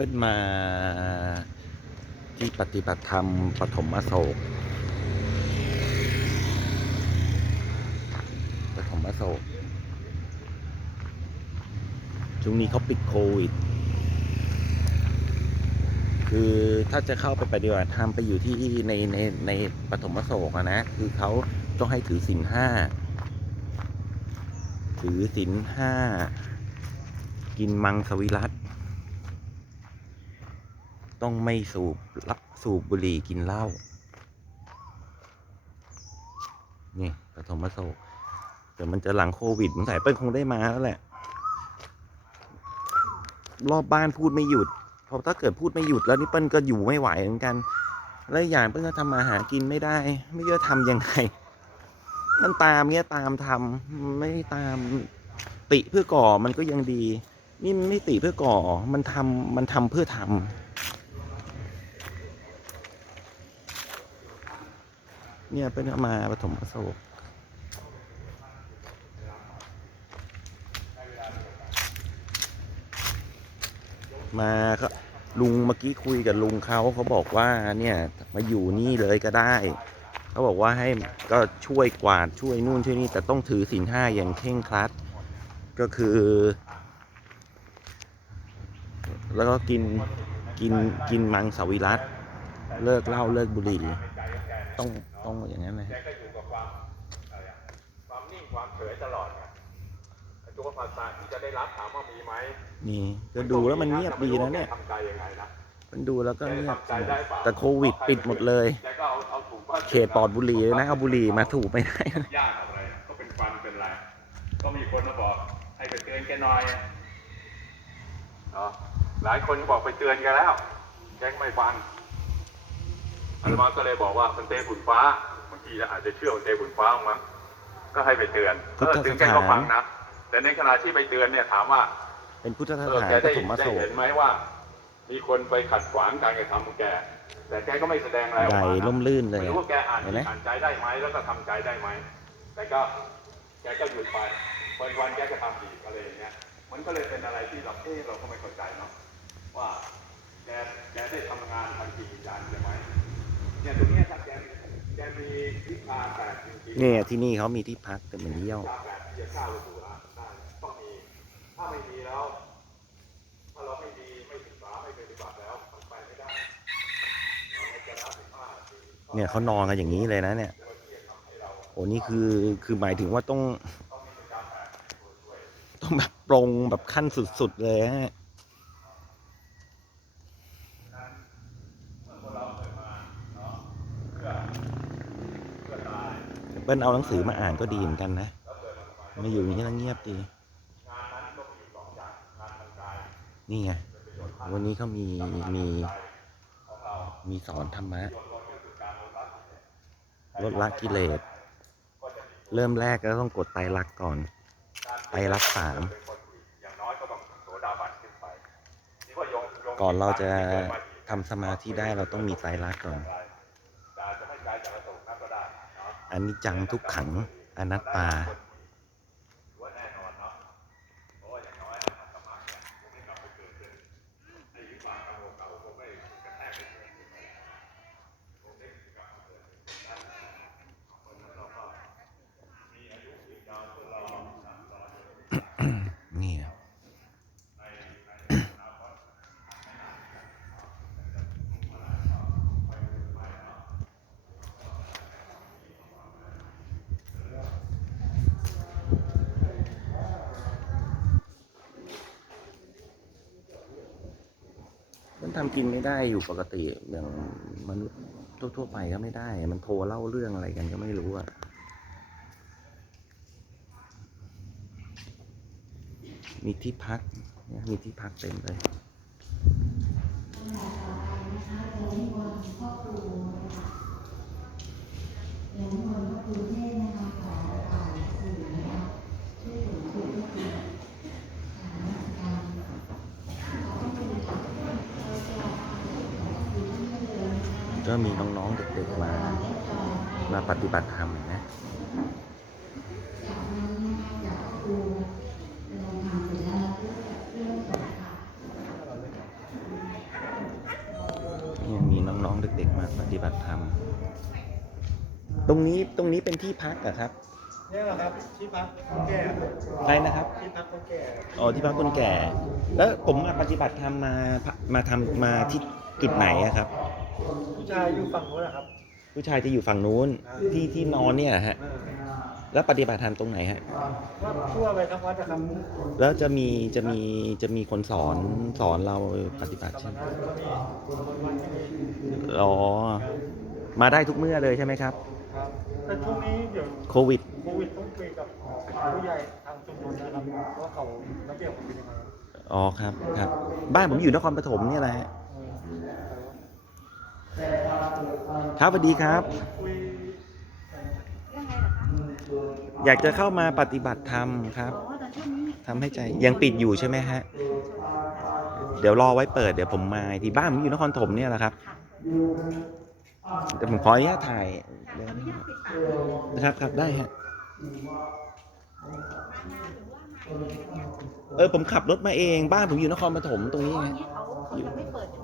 เปิ้ลมาที่ปฏิบัติธรรมปฐมอโศกปฐมอโศกช่วงนี้เขาปิดโควิด คือถ้าจะเข้าไปปฏิบัติธรรมไปอยู่ที่ในในในปฐมอโศกนะ คือเขาต้องให้ถือศีลห้า ถือศีลห้า กินมังสวิรัต ต้องไม่สูบรับสูบบุหรี่กินเหล้า นี่ปฐมโศกแต่มันจะหลังโควิดสงสัยเปิ้ลคงได้มาแล้วแหละ รอบบ้านพูดไม่หยุดพราะถ้าเกิดพูดไม่หยุดแล้วนี่เปิ้ลก็อยู่ไม่ไหวเหมือนกัน แล้วอย่างเปิ้ลก็ทำมาหากินไม่ได้ ไม่รู้จะทำยังไงมันตามเนี้ยตามทำไม่ตามติเพื่อก่อมันก็ยังดี นี่ไม่ติเพื่อก่อมันทำมันทำเพื่อทำ เนี่ยเป็นมาปฐมอโศกมาก็ลุงเมื่อกี้คุยกับลุงเขาเขาบอกว่าเนี่ยมาอยู่นี่เลยก็ได้ เขาบอกว่าให้ก็ช่วยกวาดช่วยนู่นช่วยนี่แต่ต้องถือศีลห้าอย่างเคร่งครัด ก็คือ แล้วก็กินกินกินมังสวิรัตเลิกเหล้าเลิกบุหรี่ต้อง ต้องอย่างนั้นเลยแกก็อยู่กับความอะไรอะความนิ่งความเฉยตลอดไงไอ้ตัวภาษาที่จะได้รับถามว่ามีไหมนี่ก็ดูแล้วมันเงียบดีนะเนี่ยทำใจยังไงนะมันดูแล้วก็เงียบทำใจได้เปล่าแต่โควิดปิดหมดเลยแกก็เอาเอาถุงพลาสติกเขตปลอดบุหรี่เลยนะเอาบุหรี่มาถูกไม่ได้นะญาติอะไรก็เป็นฟันเป็นอะไรก็มีคนมาบอกให้ไปเตือนแกหน่อยเนาะหลายคนก็บอกไปเตือนแกแล้วแกก็ไม่ฟัง อาตมาก็เลยบอกว่ามันเตะฝุ่นฟ้าบางทีอาจจะเชื่อว่าเตะฝุ่นฟ้ามั้งก็ให้ไปเตือนพุทเออธถึสงแกถาก็ฟันงนะแต่ในขณะที่ไปเตือนเนี่ยถามว่า เป็นพุทธสเออถานแกปได้ฐมอได้โศกเห็นไหมว่า มีคนไปขัดขวางการกระทำของแกแต่แกก็ไม่แสดงอะไรออกใหญ่มานะล่มลื่นเลยไม่รู้ว่าแกอ่านเห็นไหมอ่านใจได้ไหมแล้วก็ทำใจได้ไหมแต่ก็แกก็หยุดไปวันวันๆแกก็ทำอีกอะไรอย่างเงี้ย มันก็เลยเป็นอะไรที่เราเอ๊ะเราก็ไม่เข้าใจเนาะว่าแกแกได้ทำงานทางจิตวิญญาณใช่ไหม เนี่ยที่นี่เขามีที่พักแต่เหมือนเยี่ยวชาแบบที่จะก้าวไปสู่ร้านได้ต้องมีถ้าไม่มีแล้วถ้าเราไม่ดีไม่ศึกษาไม่ปฏิบัติแล้วมันไปไม่ได้เราไม่จะรับผิดชอบเนี่ยเขานอนกันอย่างนี้เลยนะเนี่ยโอ้นี่คือคือหมายถึงว่าต้อง ต้องแบบปรงแบบขั้นสุด ๆ เลยฮะ เปิ้ลเอาหนังสือมาอ่านก็ดีเหมือนกันนะมาอยู่อย่างนี้แล้วเงียบดีนี่ไงวันนี้เขามีมีมีสอนธรรมะลดละกิเลส เริ่มแรกก็ต้องกดไตรลักก่อน ไตรลักสามก่อนเราจะทำสมาธิได้เราต้องมีไตรลักก่อน อันนี้จังทุกขังอนัตตา ถือว่าแน่นอนเนาะเพราะว่าอย่างน้อยธรรมะเนี่ยผมไม่กลับไปเกิดเลยไอ้วิบากกรรมเก่าๆผมไม่กระแทกไปเกิดเลยผมได้กลับมาเกิดเป็นท่านคนนั้นเราก็มีอายุยืนยาวเพื่อเรารอจน นี่ครับ มันทำกินไม่ได้อยู่ปกติอย่างมนุษย์ทั่วๆไปก็ไม่ได้ มันโทรเล่าเรื่องอะไรกันก็ไม่รู้อะมีที่พักเนี่ยมีที่พักเต็มเลย ก็มีน้องๆเด็กๆมา มาปฏิบัติธรรมนะเองๆเด็กๆมาปฏิบัติธรรม ตรงนี้ตรงนี้เป็นที่พักเหรอะครับเนี่ยแหละครับที่พักคนแก่ครับใครนะครับที่พักคนแก่อ๋อที่พักคนแก่ แล้วผมมาปฏิบัติธรรมมามาทำมาที่จุดไหนอะครับ ผู้ชายอยู่ฝั่งนู้นนะครับผู้ชายจะอยู่ฝั่งนู้นที่ที่นอนเนี่ยเหรอฮะเออแล้วปฏิบัติธรรมตรงไหนฮะว่าทั่วไปทั้งวัดนะครับแล้วจะมีจะมีจะมีคนสอนสอนเราปฏิบัติธรรใช่มไหมดาก็มีคนวัดก็มีอ๋อมาได้ทุกเมื่อเลยใช่ไหมครับครับแต่ช่วงนี้เดี๋ยวโควิดโควิดต้องคุยกับผู้ใหญ่ทางชุมชนนะครับว่าเขาระเบียบมันเป็นยังไงอ๋อครับครับ บ้านผมอยู่นครปฐมเนี่ยแหละฮะ เออ ครับสวัสดีครับ อยากจะเข้ามาปฏิบัติธรรมครับบอกว่าแต่ช่วงนี้ทำให้ใจยังปิดอยู่ใช่ไหมฮะ เดี๋ยวรอไว้เปิดเดี๋ยวผมมาที่บ้านผมอยู่นครปฐมเนี่ยแหละครับแต่ผมขออนุญาตถ่ายนะครับครับได้ฮะเออผมขับรถมาเองบ้านผมอยู่นครปฐมตรงนี้ไงอัน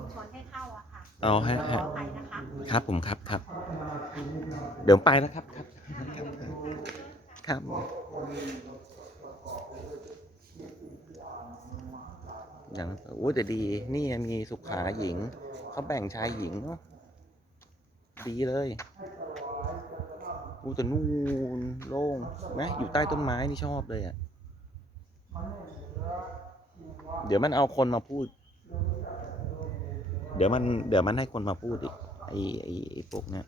อะค่ะอ๋อฮะขอฮะอภัยนะคะครับผมครับครับ เดี๋ยวไปแล้วครับครับครับครับอย่างโอ้แต่ดี นี่มีสุขาหญิง เขาแบ่งชายหญิงเนาะดีเลยอู้แต่นู่นโล่งไหมอยู่ใต้ต้นไม้นี่ชอบเลยอะ เดี๋ยวมันเอาคนมาพูด เดี๋ยวมันเดี๋ยวมันให้คนมาพูดอีกไอ้ไอ้ไอ้พวกเนี้ย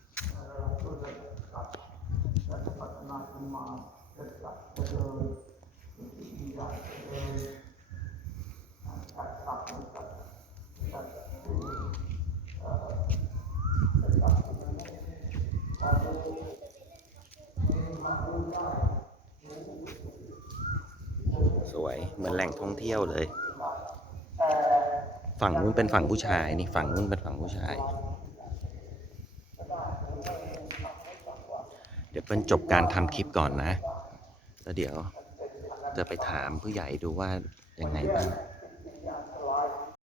สวยเหมือนแหล่งท่องเที่ยวเลย ฝั่งนู้นเป็นฝั่งผู้ชายนี่ฝั่งนู้นเป็นฝั่งผู้ชาย เดี๋ยวเพิ่นจบการทำคลิปก่อนนะแล้วเดี๋ยวจะไปถามผู้ใหญ่ดูว่ายังไงบ้าง